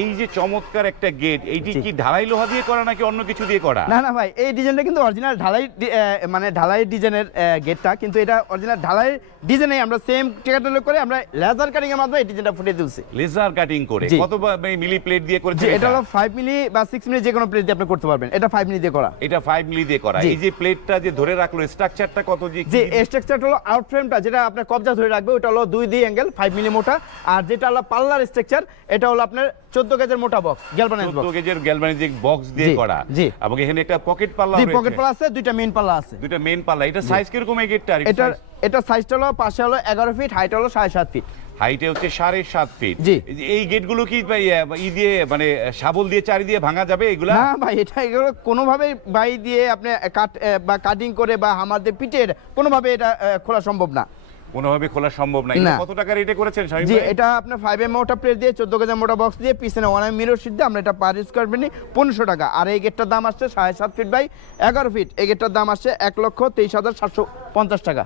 এই যে চমৎকার একটা গেট, এইটি কি ঢালাই লোহা দিয়ে করা নাকি অন্য কিছু দিয়ে করা? না না ভাই, এই ডিজাইনটা কিন্তু অরিজিনাল ঢালাই মানে ঢালাই ডিজাইনের গেটটা, কিন্তু এটা অরিজিনাল ঢালাই ডিজাইনে আমরা সেম টেকাটল করে আমরা লেজার কাটিং এর মাধ্যমে এই ডিজাইনটা ফুটিয়ে তুলছি। লেজার কাটিং করে কত মিলি প্লেট দিয়ে করেছে? এটা হলো 5 মিলি বা 6 মিলি যে কোনো প্লেট দিয়ে আপনি করতে পারবেন। এটা 5 মিলি দিয়ে করা। এটা 5 মিলি দিয়ে করা। এই যে প্লেটটা যে ধরে রাখলো, স্ট্রাকচারটা কত? যে স্ট্রাকচারটা হলো আউট ফ্রেমটা যেটা আপনার কবজা ধরে রাখবে, ওটা হলো 2 ডি অ্যাঙ্গেল 5 মিলি মোটা। আর যেটা হলো পাল্লার স্ট্রাকচার, এটা হলো আপনার 14 গেজের মোটা বক্স, গ্যালভানাইজ বক্স, 14 গেজের গ্যালভানাইজ বক্স দিয়ে করা। এবং এখানে একটা পকেট পাল্লা আছে। রয়েছে। পকেট পাল্লা আছে, দুইটা মেইন পাল্লা আছে। দুইটা মেইন পাল্লা। এটা সাইজ কি রকম এই গেটটার? এটা সাইজটা হলো পাশে হলো 11 ফিট, হাইট হলো 7.5 ফিট। হাইটে হচ্ছে 7.5 ফিট। জি। এই গেটগুলো কি ভাই ই দিয়ে মানে শাবল দিয়ে চারি দিয়ে ভাঙা যাবে এগুলা? না ভাই, এগুলো কোনোভাবে বাই দিয়ে আপনি কাট বা কাটিং করে বা হামার দিয়ে পিটে কোনোভাবে এটা খোলা সম্ভব না। কোনোভাবে খোলা সম্ভব না। এটা কত টাকা রেটে করেছেন শামিম ভাই? জি, এটা আপনার 5 এম মোটা প্লেট দিয়ে 14 গেজের মোটা বক্স দিয়ে পিছনে 1 এম মিরর শীট দিয়ে আমরা এটা পার স্কয়ার ফিট 1500 টাকা। আর এই গেটটার দাম আসছে 7.5 ফিট বাই 11 ফিট। এই গেটটার দাম আসছে 1,23,750 টাকা।